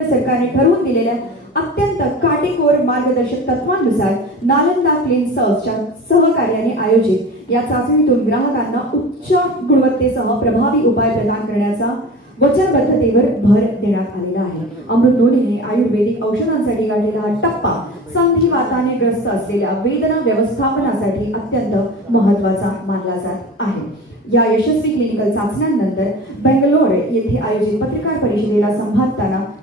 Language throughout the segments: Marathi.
सरकारने ठरवून दिलेल्या अत्यंत काटेकोर मार्गदर्शक तत्वांनुसार नालंदा क्लीन सर्व्हच्या सहकार्याने आयोजित या चाचणीतून ग्राहकांना उच्च गुणवत्तेसह प्रभावी उपाय प्रदान करण्याचा वचनबद्धतेवर भर देण्यात आलेला आहे। अमृत नोंदीने आयुर्वेदिक औषधांसाठी काढलेला हा टप्पा संधिवाताने ग्रस्त असलेल्या वेदना व्यवस्थापनासाठी अत्यंत महत्त्वाचा मानला जात आहे। या यशस्वी क्लिनिकल चाचण्यांनंतर बेंगलोर येथे आयोजित पत्रकार परिषदेला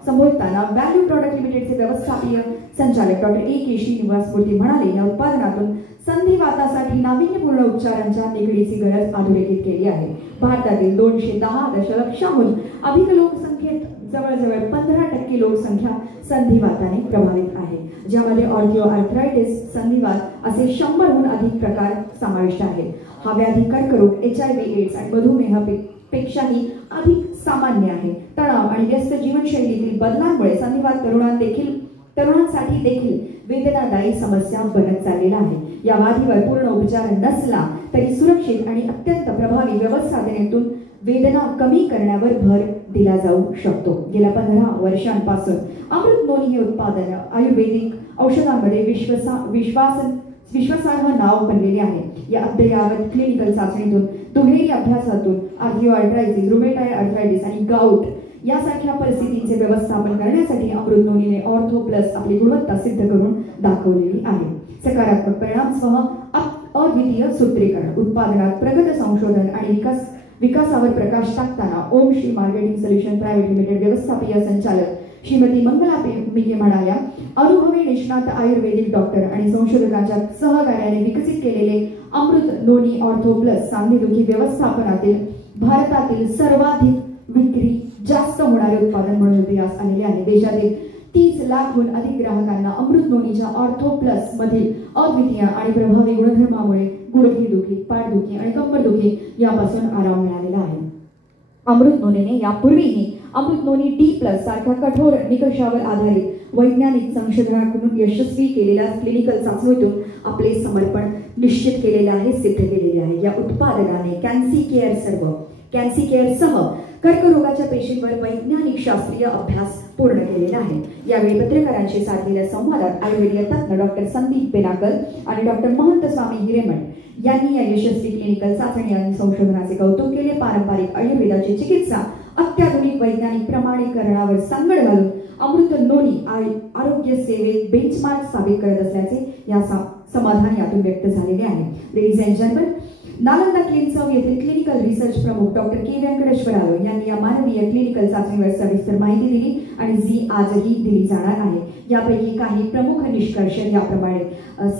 संबोधताना व्हॅल्यू प्रॉडक्ट लिमिटेडचे व्यवस्थापकीय संचालक डॉक्टर A.K. श्रीनिवासमूर्ती म्हणाले, या उत्पादनातून संधिवातासाठी नाविन्यपूर्ण उपचारांच्या निगडीची गरज अधोरेखित केली आहे। भारतातील 210 दशलक्षाहून अधिक लोकसंख्येत जवळजवळ 15% लोकसंख्या संधिवाताने प्रभावित आहे, ज्यामध्ये ऑर्थोआर्थरायटिस, संधिवात असे 100हून अधिक प्रकार समाविष्ट आहेत। हा व्याधी कर्करोग, HIV, एड्स आणि मधुमेहापेक्षाही अधिक सामान्य आहे। तणाव आणि व्यस्त जीवनशैलीतील बदलांमुळे संधिवात तरुणांसाठी देखील वेदनादायी समस्या बनत चाललेला आहे। या व्याधीवर पूर्ण उपचार नसला तरी सुरक्षित आणि अत्यंत प्रभावी व्यवस्थापनेतून वेदना कमी करण्यावर भर दिला जाऊ शकतो। गेल्या 15 वर्षांपासून अमृत नोनी हे उत्पादन आयुर्वेदिक औषधांमध्ये विश्वासार्ह नाव बनलेले आहे। या अद्ययावत क्लिनिकल चाचणीतून दुहेरी अभ्यासातून ऑर्थोआर्थरायटिस, रुमेटॉइड आर्थरायटिस आणि गाऊट यासारख्या परिस्थितींचे व्यवस्थापन करण्यासाठी अमृत नोनीने ऑर्थो प्लस आपली गुणवत्ता सिद्ध करून दाखवलेली आहे। सकारात्मक परिणामांसह अद्वितीय सूत्रीकरण, उत्पादनात प्रगत संशोधन आणि विकासावर प्रकाश टाकताना Om Shri marketing solution private limited व्यवस्थापकीय संचालक श्रीमती मंगला मिगे म्हणाल्या, अनुभवी निष्णात आयुर्वेदिक डॉक्टर आणि संशोधकांच्या सहकार्याने विकसित केलेले अमृत नोनी ऑर्थो प्लस सांधेदुखी व्यवस्थापनातील भारतातील सर्वाधिक विक्री जास्त होणारे उत्पादन म्हणून उदयास आलेले आहे। देशातील 30 लाखहून अधिक ग्राहकांना अमृत नोनीच्या ऑर्थो प्लस मधील अद्वितीय आणि प्रभावी गुणधर्मामुळे गुडघेदुखी, पाठदुखी आणि कंबरदुखी यापासून आराम मिळालेला आहे। अमृत नोनीने यापूर्वीही अमृत नोनी D+ सारख्या कठोर निकषावर आधारित वैज्ञानिक संशोधनाकडून यशस्वी केलेल्या क्लिनिकल चाचणीतून आपले समर्पण निश्चित केलेले आहे, सिद्ध केलेले आहे। या उत्पादनाने कॅन्सी केअरसह कर्करोगाच्या पेशींवर वैज्ञानिक शास्त्रीय अभ्यास पूर्ण केलेला आहे। यावेळी पत्रकारांशी साधलेल्या संवादात आयुर्वेद तज्ञ डॉक्टर संदीप बेनाकल आणि डॉक्टर महंत स्वामी हिरेमठ यांनी या यशस्वी क्लिनिकल चाचणी आणि संशोधनाचे कौतुक केले। पारंपरिक आयुर्वेदाची चिकित्सा अत्याधुनिक वैज्ञानिक प्रमाणीकरणावर सांगड घालून अमृत नोनी आरोग्य सेवेत बेंचमार्क साबित करत असल्याचे या समाधान यातून व्यक्त झालेले आहे। Ladies and gentleman, Nalanda clean serve येथील क्लिनिकल रिसर्च प्रमुख डॉक्टर के व्यंकटेश्वराव यांनी या मानवीय क्लिनिकल चाचणीवर सविस्तर माहिती दिली आणि जी आजही दिली जाणार आहे। यापैकी काही प्रमुख निष्कर्ष याप्रमाणे,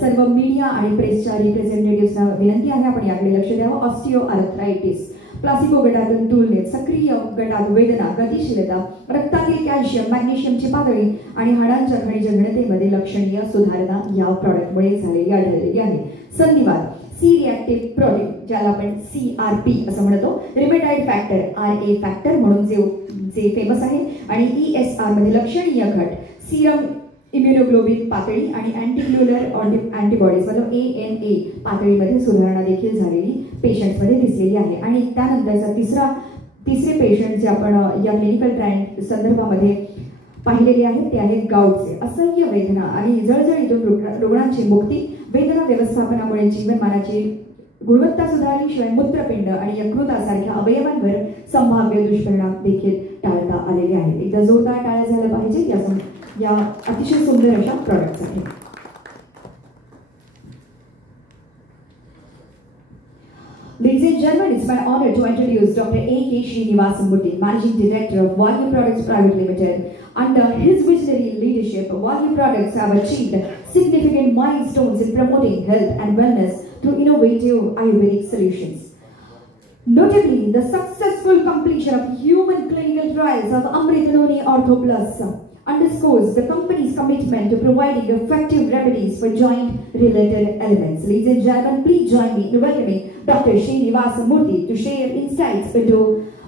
सर्व मीडिया आणि प्रेसच्या रिप्रेझेंटेटिव्हजना विनंती आहे आपण याकडे लक्ष द्यावं। ऑस्टिओआर्थरायटिस प्लासिबो गटातील तुलनेत सक्रिय गटात वेदना, गतिशीलता, रक्तातील कॅल्शियम, मॅग्नेशियमची पातळी आणि हाडांच्या खनिज घनतेमध्ये लक्षणीय सुधारणा या प्रॉडक्टमुळे झालेली आढळलेली आहे। संधिवात, सी रिॲक्टिव्ह प्रोटीन ज्याला आपण CRP असं म्हणतो, रिमेटॉइड फॅक्टर RA फॅक्टर म्हणून जे फेमस आहे आणि ESR मध्ये लक्षणीय घट, सीरम इम्युनोग्लोबिन पातळी आणि अँटीग्लुलर अँटीबॉडीज मतलब ANA पातळीमध्ये सुधारणा देखील झालेली पेशंट्समध्ये दिसलेली आहे। आणि त्यानंतरचा तिसरे पेशंट जे आपण या क्लिनिकल ट्रायल संदर्भामध्ये पाहिलेले आहे ते आहे गाऊटचे। असह्य वेदना आणि जळजळीतून रुग्णांची मुक्ती, वेदना व्यवस्थापनामुळे जीवनमानाची गुणवत्ता सुधारली, शिवाय मूत्रपिंड आणि यकृतासारख्या अवयवांवर संभाव्य दुष्परिणाम देखील टाळता आलेले आहेत। एकदा जोरदार टाळ्या झाल्या पाहिजे या अतिशय सुंदर अशा प्रॉडक्टसाठी। Ladies and gentlemen, it's my honor to introduce Dr. A.K. Srinivasamurthy, Managing Director of Value Products Private Limited. Under his visionary leadership, Value Products have achieved significant milestones in promoting health and wellness through innovative Ayurvedic solutions. Notably, the successful completion of human clinical trials of Amrit Noni Ortho Plus underscores the company's commitment to providing effective remedies for joint-related ailments. Ladies and gentlemen, please join me in welcoming Dr. Srinivasamurthy to share insights into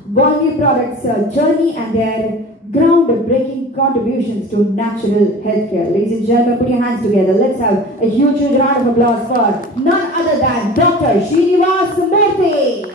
Value Products' journey and their groundbreaking contributions to natural healthcare. Ladies and gentlemen, put your hands together. Let's have a huge round of applause for none other than Dr. Srinivasamurthy.